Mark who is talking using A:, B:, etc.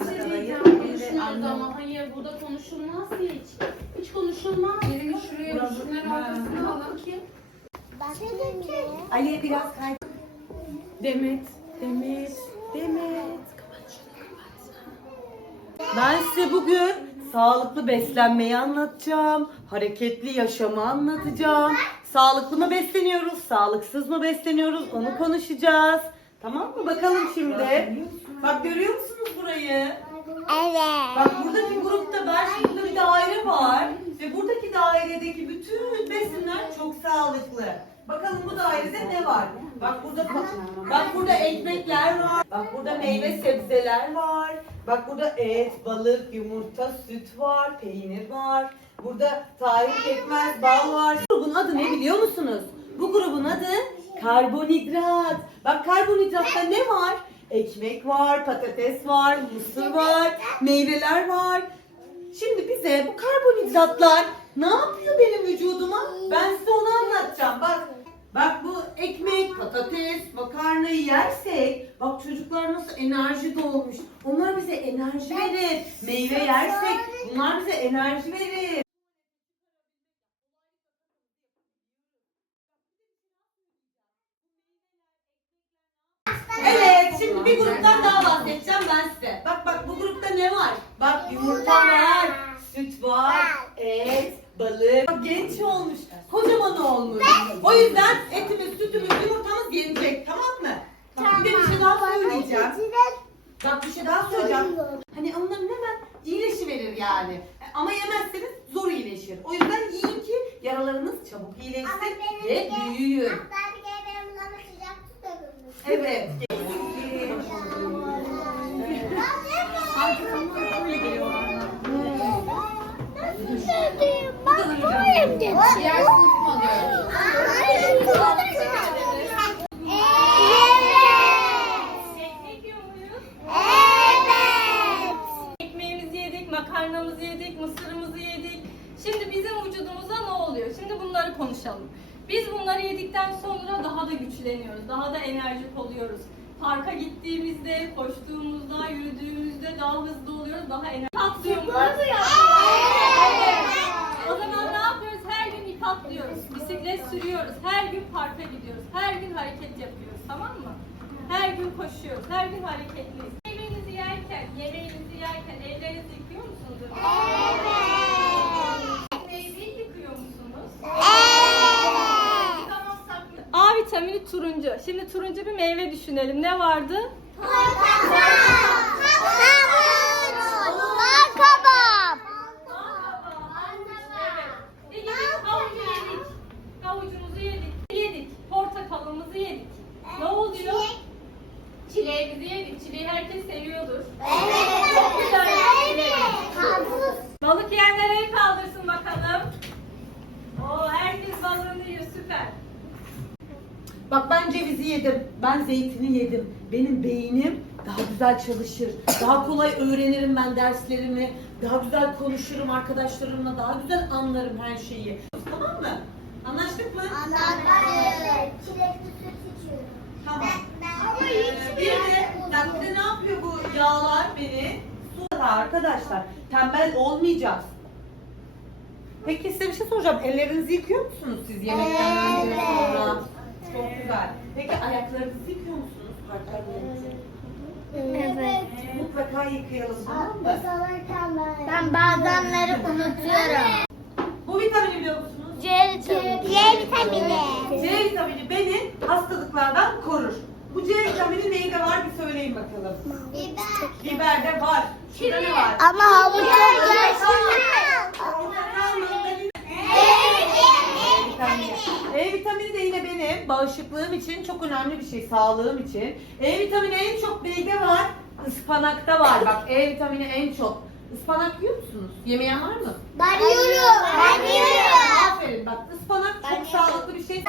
A: Bir
B: adayı.
A: diyeceğim.
B: biri de
A: Konuşmuyoruz
B: anne.
A: ama hayır burada konuşulmaz hiç. Hiç konuşulmaz.
C: Birini şuraya, şunların ortasına alın ki.
B: Ali biraz kay.
A: Demet, Demet, Demet. Ben size bugün sağlıklı beslenmeyi anlatacağım. Hareketli yaşamı anlatacağım. Sağlıklı mı besleniyoruz, sağlıksız mı besleniyoruz onu konuşacağız. Tamam mı? Bakalım şimdi. Bak görüyor musunuz burayı?
D: Evet.
A: Bak buradaki grupta ben burada bir daire var ve buradaki dairedeki bütün besinler çok sağlıklı. Bakalım bu dairede ne var? Bak burada bak burada ekmekler var. Bak burada meyve sebzeler var. Bak burada et, balık, yumurta, süt var, peynir var. Burada tahin pekmez, bal var. Bu grubun adı ne biliyor musunuz? Bu grubun adı karbonhidrat. Bak karbonhidratta ne var? Ekmek var, patates var, mısır var, meyveler var. Şimdi bize bu karbonhidratlar ne yapıyor benim vücuduma? Ben size onu anlatacağım. Bak, bak bu ekmek, patates, makarnayı yersek, bak çocuklar nasıl enerji dolmuş. Onlar bize enerji verir. Meyve yersek bunlar bize enerji verir. Evet, şimdi bir gruptan daha bahsedeceğim ben size. Bak bak bu grupta ne var? Bak yumurta var, süt var, et, balık. Genç olmuş, kocaman olmuş. O yüzden etimiz, sütümüz, yumurtamız yenecek tamam mı? Bak, bir de bir şey daha söyleyeceğim. Bak bir şey daha söyleyeceğim. Hani onların hemen iyileşiverir yani. Ama yemezseniz zor iyileşir. O yüzden yiyin ki yaralarınız çabuk iyileşsin ve büyüyün. Evet.
C: Diğer sınıf mı alıyor?
D: Evet.
E: Ekmek yiyor muyuz?
D: Evet.
E: Ekmeğimizi yedik, mısırımızı yedik. Şimdi bizim vücudumuza ne oluyor? Şimdi bunları konuşalım. Biz bunları yedikten sonra daha da güçleniyoruz, daha da enerjik oluyoruz. Parka gittiğimizde, koştuğumuzda, yürüdüğümüzde daha hızlı oluyoruz, daha enerjik atlıyoruz. O zaman ne yapıyoruz? Her gün ip atlıyoruz, bisiklet sürüyoruz, her gün parka gidiyoruz, her gün hareket yapıyoruz, tamam mı? Her gün koşuyoruz, her gün hareketliyiz. Yemeğinizi yerken, yemeğinizi yerken ellerinizi yıkıyor musunuz? Meyveyi yıkıyor musunuz? Yıkamazsak mı? A vitamini turuncu. Şimdi turuncu bir meyve düşünelim. Ne vardı? Evet. E yedik, havucu yedik. Havucumuzu yedik. Yedik. Portakalımızı yedik. Ne oluyor? Çileğimizi yedik. Çileği herkes seviyordur. Çok güzel çilek. Balık yiyenler el kaldırsın bakalım. Oo, herkes balığını yiyor. Süper.
A: Bak ben cevizi yedim. Ben zeytini yedim. Benim beynim daha güzel çalışır. Daha kolay öğrenirim ben derslerimi. Daha güzel konuşurum arkadaşlarımla. Daha güzel anlarım her şeyi. Tamam mı? Anlaştık mı? Tamam. Ee, bir de, bak bir de ne yapıyor bu yağlar beni? Suda arkadaşlar. Tembel olmayacağız. Peki size bir şey soracağım. Ellerinizi yıkıyor musunuz siz yemekten önce sonra? Çok güzel. Peki ayaklarınızı yıkıyor musunuz? Parklarınızı.
D: Evet.
A: Mutlaka yıkayalım tamam mı?
D: Ben bazenleri unutuyorum. C vitamini
A: beni hastalıklardan korur. Bu C vitamini neyde var bir söyleyin bakalım. Biberde var. Şurada ne var?
D: Ama havuç
A: Portakal, mandalina. E vitamini. E vitamini de yine benim bağışıklığım için çok önemli bir şey, sağlığım için. E vitamini en çok neyde var? Ispanakta var. Bak E vitamini en çok. Ispanak yiyor musunuz? Yemeyen var mı?
D: Ben yiyorum. Ben yiyorum.
A: Aferin bak ıspanak çok sağlıklı bir şey.